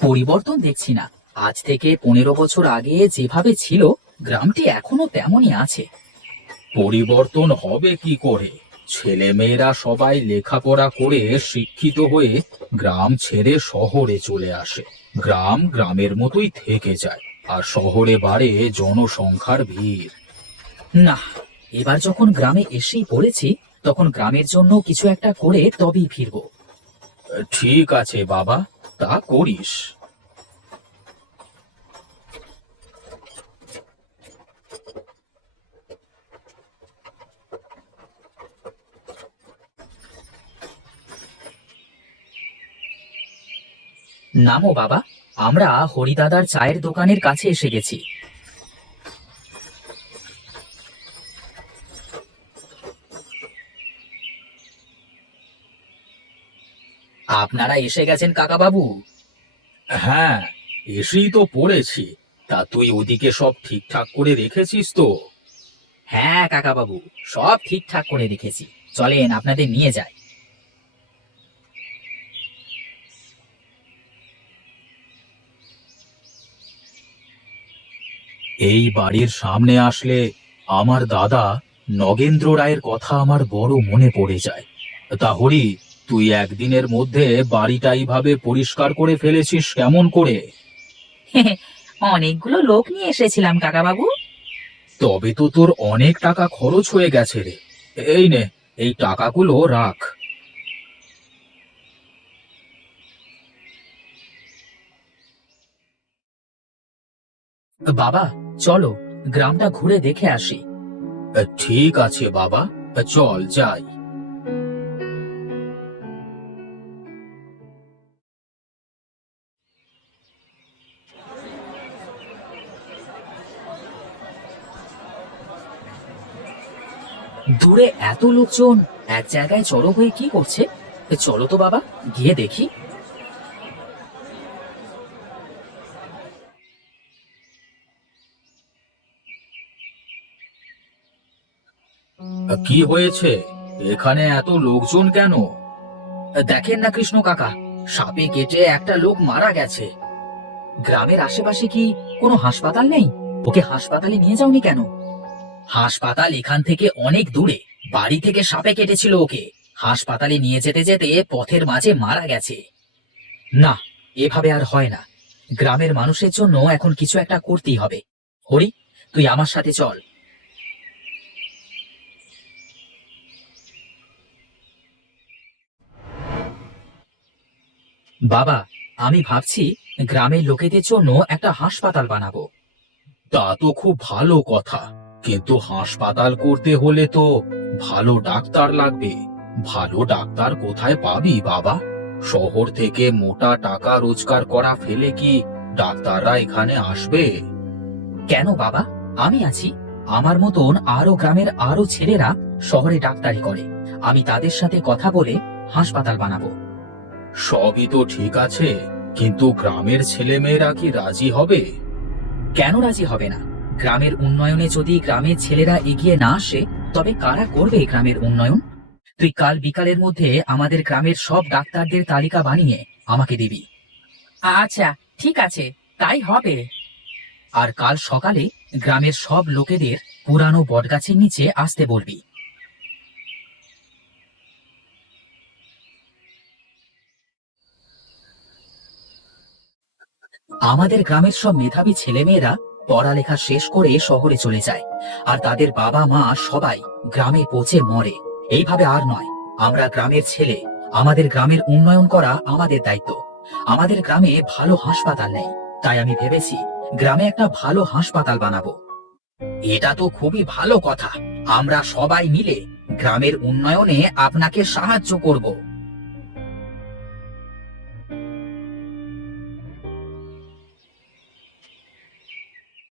পরিবর্তন দেখছি না। আজ থেকে পনেরো বছর আগে যেভাবে ছিল, গ্রামটি এখনও তেমনই আছে। পরিবর্তন হবে কি করে? ছেলে মেয়েরা সবাই লেখাপড়া করে শিক্ষিত হয়ে গ্রাম ছেড়ে শহরে চলে আসে। গ্রাম গ্রামের মতোই থেকে যায়, আর শহরে বাড়ে জনসংখ্যার ভিড়। না, এবার যখন গ্রামে এসেই পড়েছি, তখন গ্রামের জন্য কিছু একটা করে তবেই ফিরবো। ঠিক আছে, বাবা। তা করিস। নামো বাবা আমরা হরিদাদার চায়ের দোকানের কাছে এসে গেছি। আপনারা এসে গেছেন কাকা বাবু হ্যাঁ এসেই তো পড়েছি। তা তুই ওদিকে সব ঠিকঠাক করে রেখেছিস তো? হ্যাঁ কাকা বাবু সব ঠিকঠাক করে রেখেছি। চলেন আপনাদের নিয়ে যাই। এই বাড়ির সামনে আসলে আমার দাদা নগেন্দ্র রায়ের কথা আমার বড় মনে পড়ে যায়। তা হরি তুই একদিনের মধ্যে বাড়িটা এইভাবে পরিষ্কার করে ফেলেছিস কেমন করে? অনেকগুলো লোক নিয়ে এসেছিলাম কাকা বাবু তবে তো তোর অনেক টাকা খরচ হয়ে গেছে রে। এই নে এই টাকাগুলো রাখ। বাবা চলো গ্রামটা ঘুরে দেখে আসি। ঠিক আছে বাবা চল যাই। দূরে এত লোকজন এক জায়গায় জড়ো হয়ে কি করছে? চলো তো বাবা গিয়ে দেখি। কি হয়েছে? এখানে এত লোকজন কেন? দেখেন না কৃষ্ণ কাকা সাপে কেটে একটা লোক মারা গেছে। গ্রামের আশেপাশে কি কোনো হাসপাতাল নেই? ওকে হাসপাতালে নিয়ে যাওনি কেন? হাসপাতাল এখান থেকে অনেক দূরে। বাড়ি থেকে সাপে কেটেছিল ওকে। হাসপাতালে নিয়ে যেতে যেতে পথের মাঝে মারা গেছে। না, এভাবে আর হয় না। গ্রামের মানুষের জন্য এখন কিছু একটা করতেই হবে। হরি, তুই আমার সাথে চল। বাবা, আমি ভাবছি গ্রামের লোকেদের জন্য একটা হাসপাতাল বানাবো। তা তো খুব ভালো কথা। কিন্তু হাসপাতাল করতে হলে তো ভালো ডাক্তার লাগবে। ভালো ডাক্তার কোথায় পাবি বাবা? শহর থেকে মোটা টাকা রোজগার করা ফেলে কি ডাক্তাররা এখানে আসবে? কেন বাবা? আমি আছি। আমার মতন আরও গ্রামের আরও ছেলেরা শহরে ডাক্তারি করে। আমি তাদের সাথে কথা বলে হাসপাতাল বানাবো। সবই তো ঠিক আছে কিন্তু গ্রামের ছেলেমেয়েরা কি রাজি হবে? কেন রাজি হবে না? গ্রামের উন্নয়নে যদি গ্রামের ছেলেরা এগিয়ে না আসে তবে কারা করবে গ্রামের উন্নয়ন? তুই কাল বিকালের মধ্যে আমাদের গ্রামের সব ডাক্তারদের তালিকা বানিয়ে আমাকে দিবি। আচ্ছা ঠিক আছে তাই হবে। আর কাল সকালে গ্রামের সব লোকেদের পুরানো বটগাছের নিচে আসতে বলবি। আমাদের গ্রামের সব মেধাবী ছেলেমেয়েরা পড়ালেখা শেষ করে শহরে চলে যায়। আর তাদের বাবা মা সবাই গ্রামে পৌঁছে মরে। এইভাবে আর নয়, আমরা গ্রামের ছেলে। আমাদের গ্রামের উন্নয়ন করা আমাদের দায়িত্ব। আমাদের গ্রামে ভালো হাসপাতাল নেই। তাই আমি ভেবেছি গ্রামে একটা ভালো হাসপাতাল বানাবো। এটা তো খুবই ভালো কথা। আমরা সবাই মিলে গ্রামের উন্নয়নে আপনাকে সাহায্য করব।